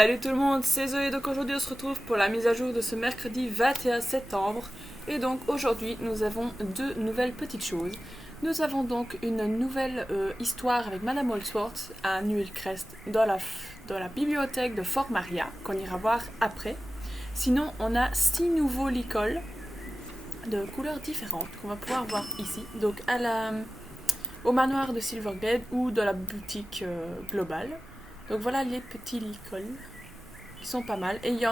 Salut tout le monde, c'est Zoé. Donc aujourd'hui on se retrouve pour la mise à jour de ce mercredi 21 septembre. Et donc aujourd'hui nous avons deux nouvelles petites choses. Nous avons donc une nouvelle histoire avec Madame Holdsworth à Newhillcrest dans la bibliothèque de Fort Maria qu'on ira voir après. Sinon on a 6 nouveaux licoles de couleurs différentes qu'on va pouvoir voir ici. Donc au manoir de Silverglade ou dans la boutique globale. Donc voilà les petits licoles qui sont pas mal. Et il y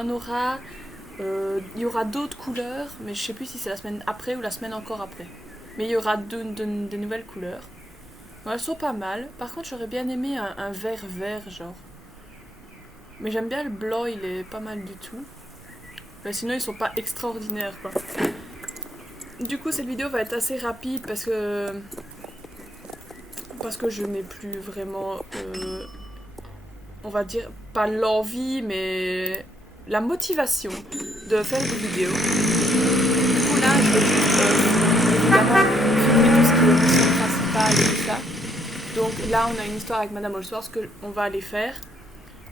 aura d'autres couleurs, mais je sais plus si c'est la semaine après ou la semaine encore après. Mais il y aura de nouvelles couleurs. Donc, elles sont pas mal. Par contre j'aurais bien aimé un vert genre. Mais j'aime bien le blanc, il est pas mal du tout. Mais sinon ils sont pas extraordinaires quoi. Du coup cette vidéo va être assez rapide parce que je n'ai plus vraiment on va dire pas l'envie mais la motivation de faire des vidéos. Du coup là je vais juste évidemment filmer tout ce qui est mission principale et tout ça. Donc là on a une histoire avec Madame Holdsworth qu'on va aller faire.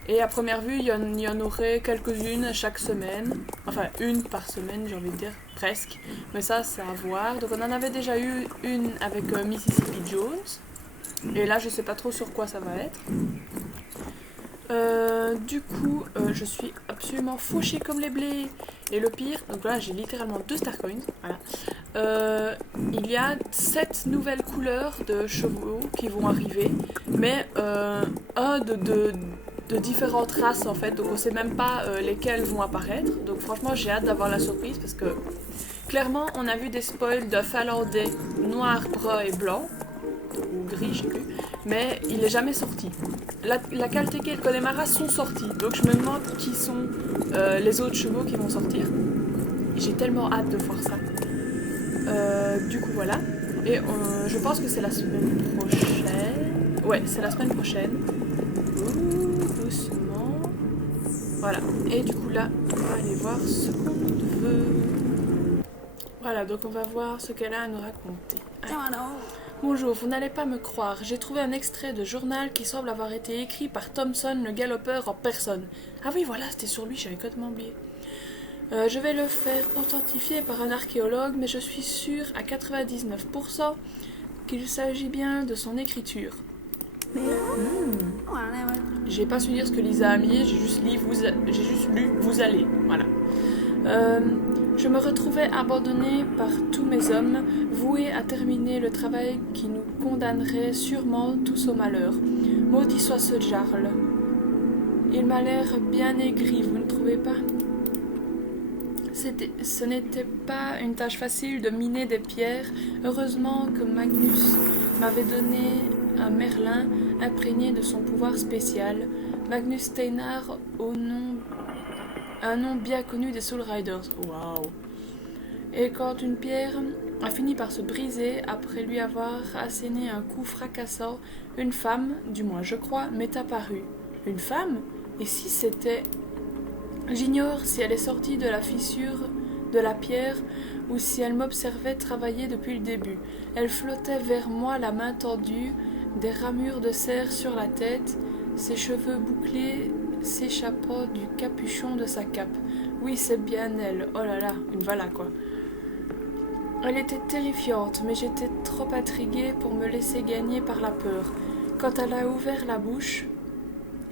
Et à première vue, il y en aurait quelques-unes chaque semaine. Enfin, une par semaine, j'ai envie de dire, presque. Mais ça, c'est à voir. Donc on en avait déjà eu une avec Mississippi Jones. Et là, je sais pas trop sur quoi ça va être. Du coup, je suis absolument fauchée comme les blés. Et le pire, donc là, j'ai littéralement 2 Starcoins. Voilà. Il y a 7 nouvelles couleurs de chevaux qui vont arriver. Mais un de différentes races en fait, donc on sait même pas lesquelles vont apparaître. Donc franchement j'ai hâte d'avoir la surprise parce que clairement on a vu des spoils de finlandais noir, brun et blanc, ou gris je sais plus, mais il est jamais sorti. La Calteke et le Connemara sont sortis, donc je me demande qui sont les autres chevaux qui vont sortir. J'ai tellement hâte de voir ça. Du coup voilà, et je pense que c'est la semaine prochaine. Ouais, c'est la semaine prochaine. Doucement. Voilà. Et du coup là, on va aller voir ce qu'on veut. Voilà, donc on va voir ce qu'elle a à nous raconter. Bonjour, vous n'allez pas me croire. J'ai trouvé un extrait de journal qui semble avoir été écrit par Thompson, le galopeur en personne. Ah oui, voilà, c'était sur lui, j'avais complètement oublié. Je vais le faire authentifier par un archéologue, mais je suis sûre à 99% qu'il s'agit bien de son écriture. J'ai pas su dire ce que Lisa a mis, j'ai juste lu vous allez, voilà. Je me retrouvais abandonnée par tous mes hommes, vouée à terminer le travail qui nous condamnerait sûrement tous au malheur. Maudit soit ce Jarl. Il m'a l'air bien aigri, vous ne trouvez pas? Ce n'était pas une tâche facile de miner des pierres. Heureusement que Magnus m'avait donné un merlin imprégné de son pouvoir spécial. Magnus Steinar, un nom bien connu des Soul Riders. Waouh! Et quand une pierre a fini par se briser, après lui avoir asséné un coup fracassant, une femme, du moins je crois, m'est apparue. Une femme? Et si c'était... J'ignore si elle est sortie de la fissure de la pierre ou si elle m'observait travailler depuis le début. Elle flottait vers moi, la main tendue, des ramures de cerf sur la tête, ses cheveux bouclés s'échappant du capuchon de sa cape. Oui, c'est bien elle. Oh là là, une voilà quoi. Elle était terrifiante, mais j'étais trop intriguée pour me laisser gagner par la peur. Quand elle a ouvert la bouche,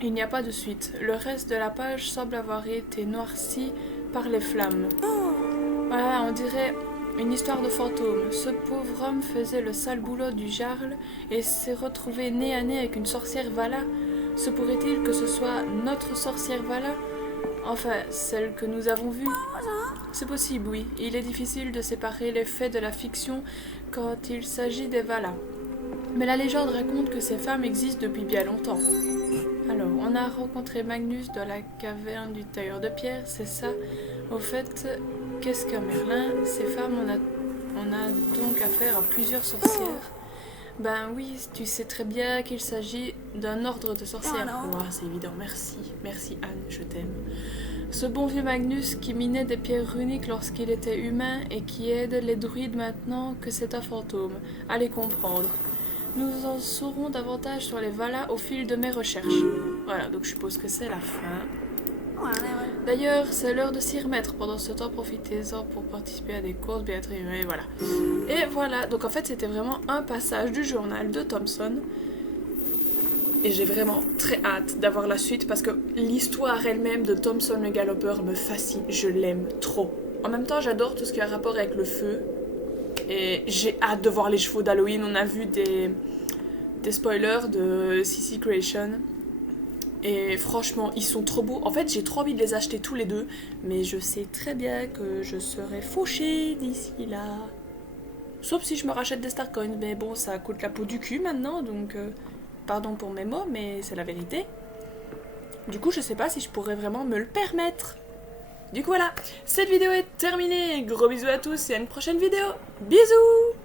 il n'y a pas de suite. Le reste de la page semble avoir été noirci par les flammes. Voilà, on dirait une histoire de fantôme. Ce pauvre homme faisait le sale boulot du Jarl et s'est retrouvé nez à nez avec une sorcière Vala. Se pourrait-il que ce soit notre sorcière Vala? Enfin, celle que nous avons vue. C'est possible, oui. Il est difficile de séparer les faits de la fiction quand il s'agit des Vala. Mais la légende raconte que ces femmes existent depuis bien longtemps. Alors, on a rencontré Magnus dans la caverne du tailleur de pierre, c'est ça. Au fait, qu'est-ce qu'un merlin? Ces femmes, on a donc affaire à plusieurs sorcières. Ben oui, tu sais très bien qu'il s'agit d'un ordre de sorcières. Ouah, c'est évident, merci. Merci Anne, je t'aime. Ce bon vieux Magnus qui minait des pierres runiques lorsqu'il était humain et qui aide les druides maintenant que c'est un fantôme. Allez comprendre. Nous en saurons davantage sur les Vala au fil de mes recherches. Voilà, donc je suppose que c'est la fin. D'ailleurs, c'est l'heure de s'y remettre. Pendant ce temps, profitez-en pour participer à des courses bien trimées, voilà. Et voilà, donc en fait, c'était vraiment un passage du journal de Thompson. Et j'ai vraiment très hâte d'avoir la suite parce que l'histoire elle-même de Thompson le galopeur me fascine, je l'aime trop. En même temps, j'adore tout ce qui a rapport avec le feu. Et j'ai hâte de voir les chevaux d'Halloween. On a vu des spoilers de CC Creation. Et franchement, ils sont trop beaux. En fait, j'ai trop envie de les acheter tous les deux. Mais je sais très bien que je serai fauchée d'ici là. Sauf si je me rachète des Starcoins. Mais bon, ça coûte la peau du cul maintenant. Donc, pardon pour mes mots, mais c'est la vérité. Du coup, je sais pas si je pourrais vraiment me le permettre. Du coup, voilà. Cette vidéo est terminée. Gros bisous à tous et à une prochaine vidéo. Bisous!